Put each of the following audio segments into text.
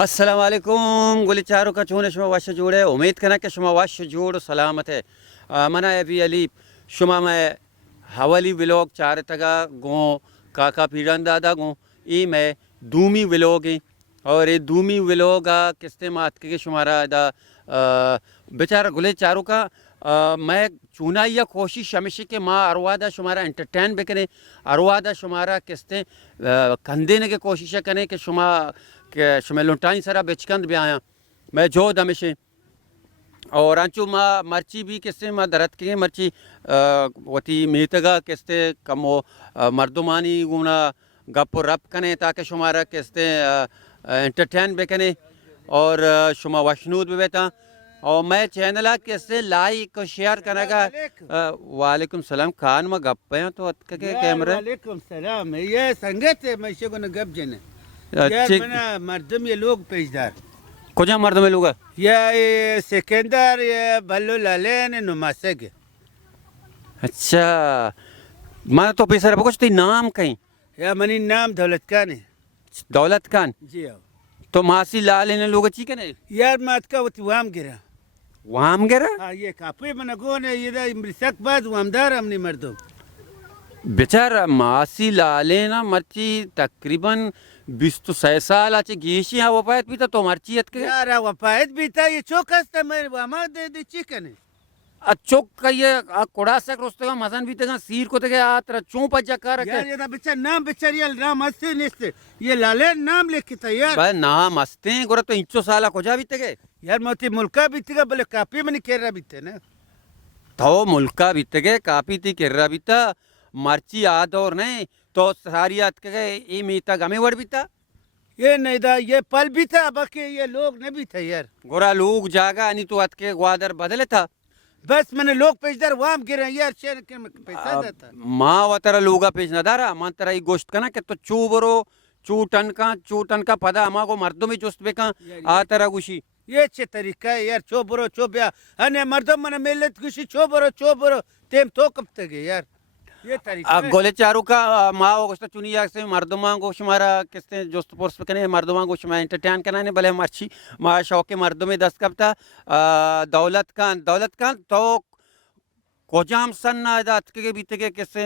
अस्सलाम वालेकुम गुली चारों का चूने शुमा वाश जोड़े उम्मीद करना कि शुमा वाश जोड़ सलामत है मना अभी अली शुमा मैं हवाली विलोग चार तगा गो काका पीड़न दादा गो ई मैं दूमी विलोग और ये दूमी विलोग किस्ते मात के शुमारा दा बेचारा गुले चारों का मैं चुना या कोशिश हमेशा के माँ अरवादा शुमारा एंटरटेन बेकने अरवादा शुमारा किस्ते कंधे ने के कोशिश करें कि शुमा के शुमे लुटाई सरा बेचकंद भी आया मैं जो दमिशे और अंचु माँ मर्ची भी किस्ते माँ दरद के मर्ची वती मीतगा किस्ते कमो मर्दुमानी गुना गप रप कने ताकि शुमारा किस्ते एंटरटेन बेकने और शुमा वशनूद भी बेता और मैं चैनल किससे लाइक शेयर करेगा। वालेकुम सलाम खान में गप हैं तो के कैमरा वालेकुम सलाम ये संगत है मैं शेगुन गप जने यार बना मर्दम ये लोग पेशदार कुछ मर्द में लोग ये सिकंदर ये भल्लू लालेन नुमासग। अच्छा मैं तो पैसा कुछ ती नाम कहीं या मनी नाम दौलत खान है। दौलत खान जी हाँ तो मासी लाल इन लोग ची कने यार मात का वो वाम गिरा वाम गिरा हाँ ये कापे मन गोने ये दा मृसक बाद वामदार हमने मर्दों बेचारा मासी लाले ना मर्ची तकरीबन 20 साल आचे गीशी हाँ वपायत भी था तो मर्चियत के यार वपायत भी था ये चौकस था मैं वामा दे दी चिकन है अचोक का ये कोड़ा सक रोस्ते का मजान भी तक सीर को तक आतर चों पज्जा कर यार ये ना बेचार नाम बेचार ये नाम हस्ते निस्ते ये लाले नाम लिखी था यार भाई नाम हस्ते हैं गोरा तो इंचो साला को जा भी तक यार मोती मुल्का भी तक बोले कापी मनी केरा भी थे ना तो मुल्का भी तक कापी थी केरा भी था मर्ची आद और नहीं तो सारी आत के ये मीता गमे वड़ भी था ये नहीं था ये पल भी था बाकी ये लोग नहीं भी था यार गोरा लोग जागा नहीं तो आत के ग्वादर बदले था बस मैंने लोग पेशदार वाम गिरे यार शेर के पैसा देता माँ व तेरा लोगा पेश न दारा मां तेरा ये गोश्त का ना कि तो चू टन का पदा अमा को मर्दों में जोस्त बेका आ तेरा गुशी ये अच्छे तरीका है यार चोबरो चोब्या अने मर्दों मन मेलत गुशी चोबरो तेम तो कब तक है यार ये तरीका गोले चारू का माँ वो गोश्त चुनी या से मर्दों को शुमारा किसने जोस्त पोर्स पे कने मर्दों को शुमारा एंटरटेन करना ने भले मर्ची माँ शौक मर्दों में 10 कब था दौलत खान तो कोजाम सन आजाद के बीते के किससे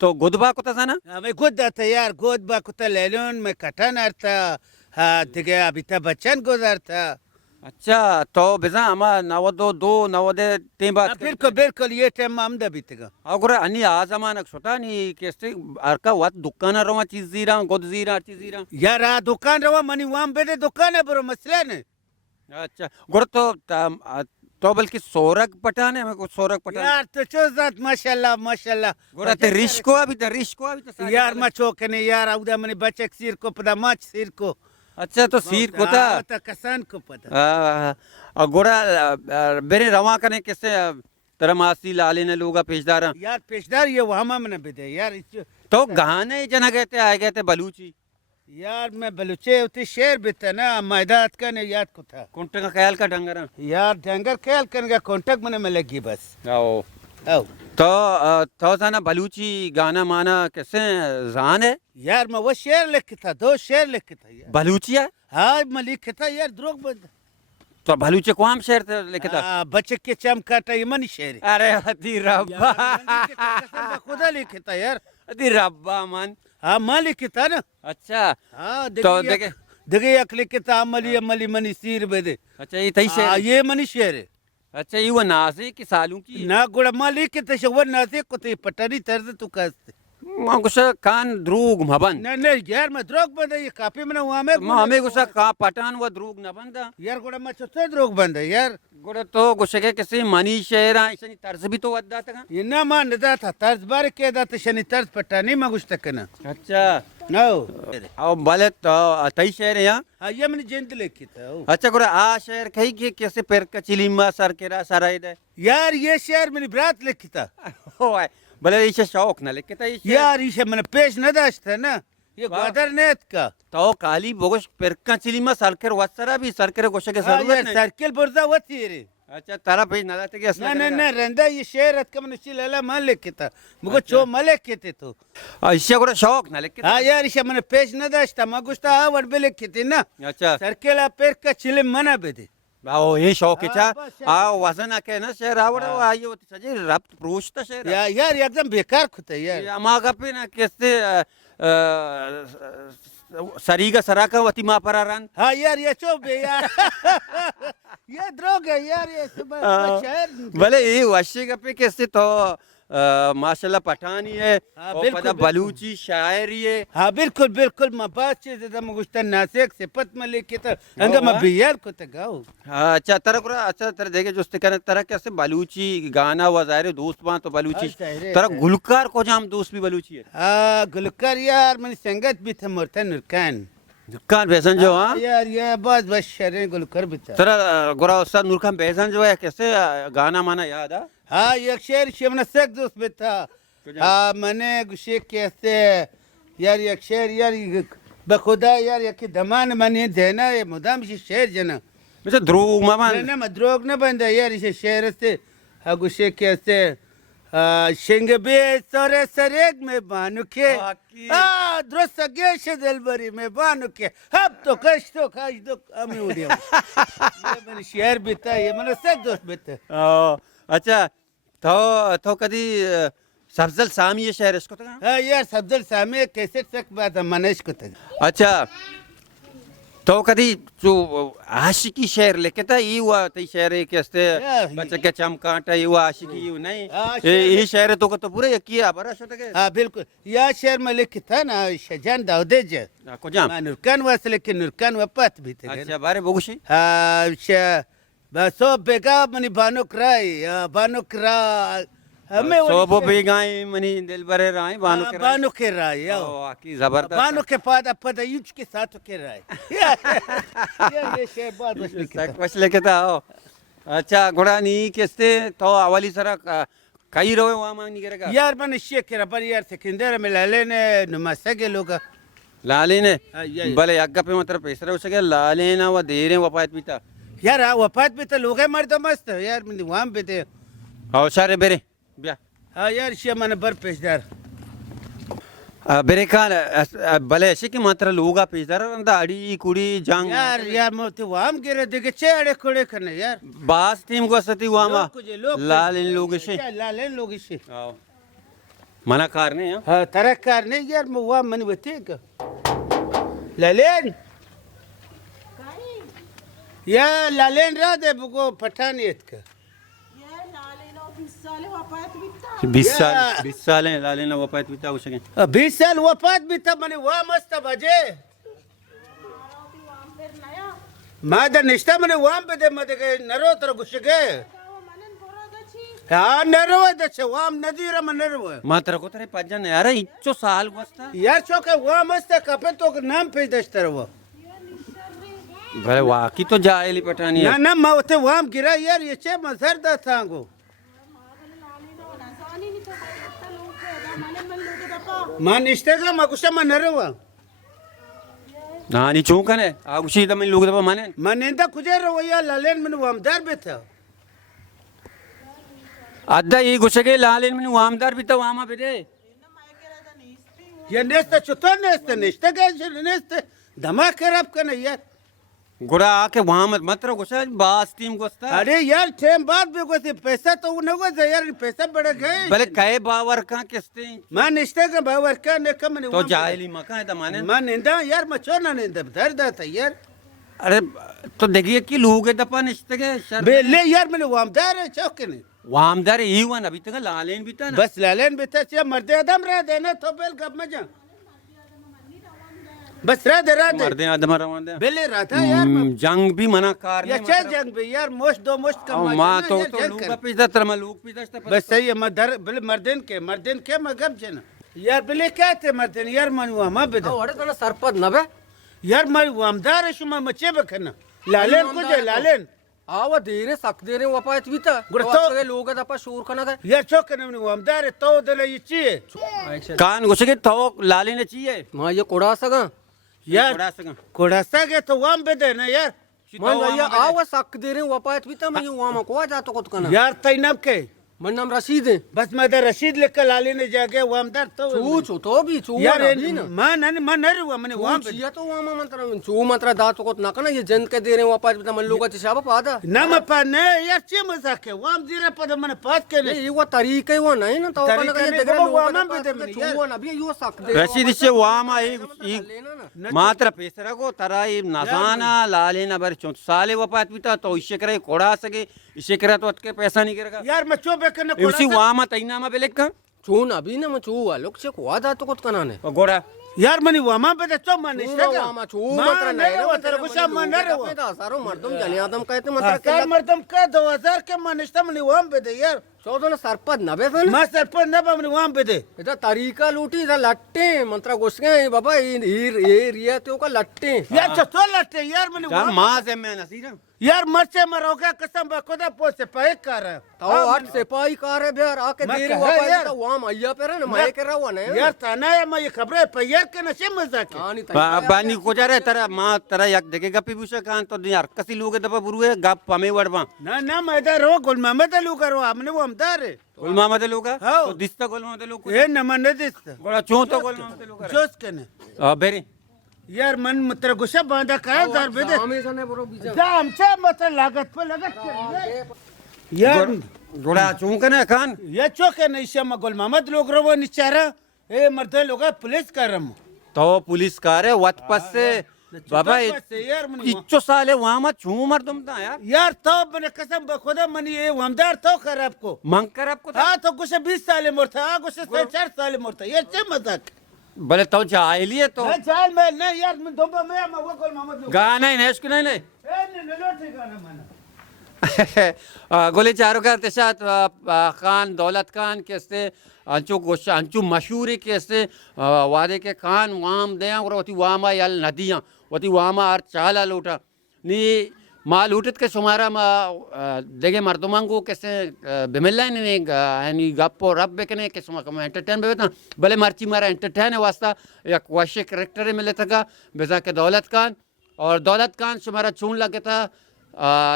तो गुदबा को था ना मैं गुद था यार गुदबा को था लेलन मैं कटन था हाँ दिखे अभी तक बच्चन गुजर था अच्छा तो बिजा अमा नवदे टेम बात बिल्कुल ये टाइम आमदा भी तक अगर अन्य आजमान छोटा नहीं कैसे अरका वात दुकान रवा चीज जीरा गोद जीरा चीज जीरा यार आ दुकान रवा मनी वाम बेटे दुकान है बरो मसला ने अच्छा गोर तो बल्कि सोरग पठान है मेरे को सोरग पठान यार तो चोजात माशाल्लाह गोरा ते रिश्को अभी तो यार मचो कने यार उदा मने बचक सिर को पता माच सिर को अच्छा तो सीर को था कसान को पता और गोरा बेरे रवा कने किससे तेरा मासी लाले ने लोगा पेशदार यार पेशदार ये वहां में बेटे यार तो गाने जना गए थे आए गए थे बलूची यार मैं बलूचे उते शेर बिता ना मैदात का ने याद को था कुंटे का ख्याल का डंगर यार डंगर ख्याल करने का कॉन्टेक्ट मने में लगी बस आओ तो था ना बलूची गाना माना कैसे जान है यार मैं वो शेर लिखा था 2 शेर लिखा था यार बलूचिया हाँ मैं लिखा था यार द्रोग बंद तो बलूचे को हम शेर थे लिखा था बच्चे के चमकाटा ये मनी शेर अरे हदी रब्बा खुदा लिखा था यार हदी रब्बा मन हाँ माँ लिखा था ना अच्छा हाँ तो देखे एक लिखा था अमली मनी सिर बेदे अच्छा ये तई शेर ये मनी शेर है अच्छा ये वो नासे की सालू की ना गुड़ा मालिक के तशवर नासे को ते पटरी तर्द तू कास्ते मां गुस्सा कान द्रूग मबन नहीं यार मैं द्रोग बंद ये काफी में वहां में हमें गुस्सा का पठान व द्रूग न बंदा यार गुड़ा मैं तो द्रोग बंद है यार गुड़ा तो गुस्से के किसी मनी शेरा इसनी तर्ज भी तो वद्दा था ये ना मान दा था तर्ज बार के दा शनि तर्ज पटानी मैं गुस्सा करना अच्छा नो अब भले तो तई शेर है यहाँ हाँ ये मैंने जिंद लिखी था अच्छा गुड़ा आ शेर कही कि कैसे पेर का चिलीमा सर केरा सराय दे यार ये शेर मैंने ब्रात लिखी था ओ भले इसे शौक ना लिखता यार इसे मैंने पेश न दाश्त है ना ये ग्वादर नेत का तो काली बोगश पेर का चिलीमा सरकर वसरा भी सरकर गोशे के सर्किल बुर्जा वती रे अच्छा तारा पेज ना जाते की ना ना ना रंदा ये शेर अत कम नची लाला मान लेके था मुझे चो मले केते तो इश्या కూడా షాక్ నా లెక్క हाँ यार इसे मैंने पेश न दाश्ता मगुस्ता आवर बेले केते ना अच्छा सरकेला पेर का चिले मना बेदे आओ ये शौक है हाँ, बस आ वजन आके ना शेर आवड़ आयो सजे रब्त प्रोष्ट शेर यार एकदम बेकार खुता यार मागा पे ना कैसे सरीगा सराका वती मा परारान हाँ यार ये चो बे यार ये ड्रोग है यार ये शहर भले ये वशी का पे कैसे तो माशाल्लाह पठानी है हाँ, और बिल्कुल, पता बिल्कुल। बलूची शायरी है हाँ बिल्कुल बिल्कुल मैं बात चीज है मुगुस्ता नासिक से पत में लेके तो अंगा मैं बियार को तो गाओ हाँ अच्छा तरह कुरा अच्छा तरह देखे जो स्टिकर तरह कैसे बलूची गाना वजारे दोस्त बां तो बलूची अच्छा है, तरह गुलकार को जाम दोस्त भी बलूची है हाँ गुलकार यार मैंने संगत भी था मोरता नुरकान दुकान बेसन जो हाँ यार ये बस शहर गुलकार भी था तरह गोरा उस्ताद नूर खान बेसन जो है कैसे गाना माना याद है हाँ ये शेर शिवना सक दोस्त भी था हाँ मैंने गुस्से कैसे यार ये शेर यार बखुदा यार ये कि दमान मैंने देना है मुदाम से शेर जना वैसे ध्रुव मामा ना मद्रोग न बंदा यार इसे शहर से हाँ गुस्से कैसे शिंगबे सरे सरेग में बानु के बाकी। द्रोस गेश दिलबरी में बानु के अब तो कश तो खाश तो अमी उड़िया ये मैंने शहर बिता ये मैंने सक दोस्त बिता अच्छा तो कदी सफजल सामी ये शहर इसको तो हाँ यार सब्दल सामे कैसे तक बात है मनेश को तक अच्छा तो कदी जो आशिकी शहर लेके था ये हुआ तो शहर है कैसे या, बच्चे के चमकाटा ये हुआ आशिकी ये नहीं हाँ, ये शहर तो तो पूरे किया बड़ा शो तक हाँ बिल्कुल या शहर में लिखा था ना शजान दाऊदे जे को जाम नुरकान वास लेकिन नुरकान वपात भी थे अच्छा बारे बोगुशी हाँ बसो बेगा मनी बानुक राय हमें सोबो पे गाय मनी दिल भरे राय बानो के बानु के राय की जबरदस्त बानु के पाद अपदा युच के साथ के राय ये शे बात बस लिखा था। कुछ लेके था ओ अच्छा घोड़ा नहीं कैसे तो अवाली सरा कई रोए वहां मांग नहीं करेगा यार मैंने शेख के रबर यार सिकंदर में लाले ने नुमासा के लोग लाले ने ये। भले यज्ञ पे मतलब पैसा हो सके लाले ना वो दे रहे वपायत पीता यार वफात भी तो लोग है मर्द मस्त यार मैंने वहां पे थे और सारे बेरे ब्या हाँ यार शे मैंने बर पेशदार बेरे कान भले ऐसे की मात्रा लोगा पेशदार अंदा अड़ी कुड़ी जांग यार यार मोते वहां गिरे देखे चेड़े कोड़े करने यार बास टीम को सती हुआ मा लाले लोग से लाले लोग से मना कार नहीं है हाँ तरक्कार नहीं यार मैं वहां मन बतेगा लालेन या लालेन रा दे बुको पठानियत का 20 साल है लाले ना वपायत पीता हो सके 20 साल वफात भी था मैंने वहां मस्त बजे मादा निष्ठा मैंने वहां पे दे मत गए नरो तर गुस्से गए हाँ नरो दे वहां नदी रा नरो मात्रा को तेरे पजन यार इच्चो साल बसता यार चौके वहां मस्त कपे तो नाम पे दस्तर वो भले वाकी तो जायली पठानी ना है ना मैं उते वहां गिरा यार ये चे मजर दा थांगो मां निष्ठा का मकुशा मन नरो ना नी चूकने आगुशी तमिल लोग तो माने मनेंदा कुजे रो यार लालेन मन वमदार बे था अद्दा ये गुस्से लाले में वामदार भी तो वामा पे दे ये नेस्ता चुतो नेस्ता निष्ठा का नेस्ता धमाक खराब करना यार गुड़ा आके वहां मत रहो गुस्सा बास टीम गुस्सा अरे यार टेम बाद भी कोई पैसा तो वो नगो यार पैसा बड़ा गए भले कहे बावर का किस्ते मां निष्ठा का बावर का ने कम ने तो जायली मका है तो माने मां निंदा यार मैं छोड़ना निंदा दर्द आता यार अरे तो देखिए कि लोग है दपा निश्ते के शर बेले यार मैंने वामदार है चौक ने वामदार ही हुआ अभी तक लालेन भी था ना बस लालेन बेटा से मर्दे आदम रह देना तो बेल कब में जा बस रह दे मर्दे आदम रवान दे बेले रहता यार जंग भी मना कार या चे जंग भी यार मोस्ट दो मोस्ट का मां तो लोग पिता तरमा लोग पिता बस सही है मदर बेले मर्दन के मगब जना यार बेले क्या थे मर्दन यार मन हुआ मा बेदा ಒಡೆ ತನ ಸರ್ಪದ್ ನಬೆ यार मैं वामदार है शुमा मचे बखना लालेन को जे लालेन ಆವ ದೇರೆ ಸಕ್ ದೇರೆ ವಪಾಯತ್ ಬಿತ ಗುರ್ತು. ಗುರ್ತು ಲೋಗದಪ್ಪ ಶೂರ್ ಕನಗ यार चौक ने वामदार है तो दले ये चाहिए कान घुस के तो लालेन चाहिए ಮಾ ये ಕೊಡಾಸಗ यार थोड़ा सा कोड़ासा के तो वाम पे देना यार मन भैया आओ सक दे रहे वपायत भी था मैं वहां में को जा तो कुछ करना यार तैनब के मन नाम रशीद है बस मैं तो रशीद लिख कर लाली ने जाके वो हमदर तो चू तो भी चू यार अभी ना मैं नहीं हुआ मैंने वहां पे ये तो वहां में मंत्र चू मंत्र दा तो कुछ ना करना ये जन के दे रहे वपायत भी था मन लोग चिशाबा पादा ना मैं पा ने यार चे मजाक है वहां जीरे पद मैंने पास के ये वो तरीका ही वो नहीं ना तो तरीका अपन ये नहीं, देख रहे वो वहां लोग में भी दे मैंने, यार। चू ना अभी यो सक दे रशीद इसे वामा लेना ना मात्र पेसरा को तराई नजाना लालेना बर चौथ साले वपात पिता तो इसे करे कोड़ा सके इसे करे तो अटके पैसा नहीं करेगा यार मैं चो बेकने उसी वामा तैनामा बेलेक का चू ना अभी ना मैं चू लोग से को जा तो कुछ करना है गोड़ा यार मैंने वहां पे तो मन चू नहीं ना वहां चू मंत्र नहीं वो तेरे को सब मन नहीं रहो है सारो मर्दम जाने आदम कहते मंत्र सर मर्दम का 2000 के मन इष्ट मैंने वहां पे दे यार चौदह सरपंच नबे सन मैं सरपंच ना मैंने वहां पे दे इधर तरीका लूटी इधर लट्टे मंत्र घुस गए बाबा ये रियातियों का लट्टे यार तो लट्टे यार मैंने जा वहां मां से मैं नसीरा यार मरचे मरोगे कसम बखुदा पोस से पे कर रहा तो आठ सिपाही कार है बिहार आके मैं देरी कहा वापस यार। तो वहां मैया पे ना मैं के रहा ना यार ताना है मैं ये खबर है पैर के नशे मजाक है कहानी बानी को जा रे तेरा मां तेरा यक देखे गपी बुशे कान तो यार कसी लोग दबा बुरुए गप पमे वडबा ना मैं इधर रो गुलमा में तो लू करो आपने वो हमदार है गुलमा मते लोगा हाँ। तो दिसता गुलमा मते लोग ए न मन दिस गोड़ा चो तो गुलमा मते लोग जोश के ने बेरे यार मन तेरा गुस्सा बांधा का दर बेदे हमेशा ने बरो बीजा जा हमसे मत लागत पे लागत कर यार गोड़ा चो कने खान ये चौके नहीं शमा गुल मोहम्मद लोग रो वो निचारा ए मर्दे लोग पुलिस कर रहा तो पुलिस कार है वत पस से बाबा यार मनी इच्चो साले वहां मत छू मर तुम ता यार यार तो मैंने कसम बखुदा मनी ये हमदार तो कर आपको मंग कर आपको हाँ तो कुछ 20 साल मोरता हाँ कुछ 4 साल मोरता ये चे मजाक भले तो जाइलिए तो मैं चाल में नहीं यार मैं दोबा में मैं वो गुल मोहम्मद लोग गाना ही नहीं नहीं नहीं ए ने लोटे गाना मना गोले चारों का तेशात खान दौलत खान कैसे अंचु गोश अंचु मशहूर कैसे वादे के खान वाम दे और वती वामा यल नदियाँ वती वामा आर चाला लूटा नी माँ लूटत के सुमारा देगे मर्दुमांगो कैसे बिमिल्ला ने यानी गप्पो रब बेकने के सुमा कम एंटरटेन बेता भले मर्ची मारा एंटरटेन है वास्ता या वाशे करेक्टर मिले था बेजा के दौलत खान सुमारा चून लगे था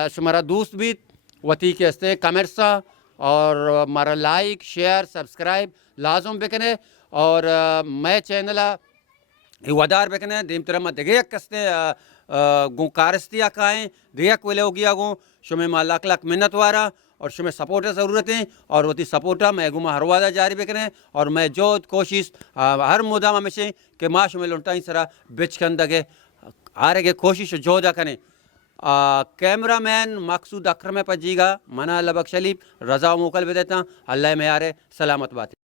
शुमारा दोस्त भी वती के हस्ते कमेंट्सा और हमारा लाइक शेयर सब्सक्राइब लाजम बेकने और मैं चैनल वदार बेकने दीम तरह देगे कस्ते गो कारस्तिया काएँ देख वेले हो गया गो शुमे मा लाख लाख मेहनत वारा और शुमे सपोर्ट ज़रूरत है और वती सपोर्टा मैं गुमा हर वादा जारी बेकने और मैं जो कोशिश हर मुद्दा में से कि माँ शुमे लुंटा सरा बिच के अंदर आरे के कोशिश जो दा कने कैमरामैन मकसूद अक्रम पजीगा मना लबक शलीफ रजा मोकल भी देता अल्लाह में यारे सलामत बात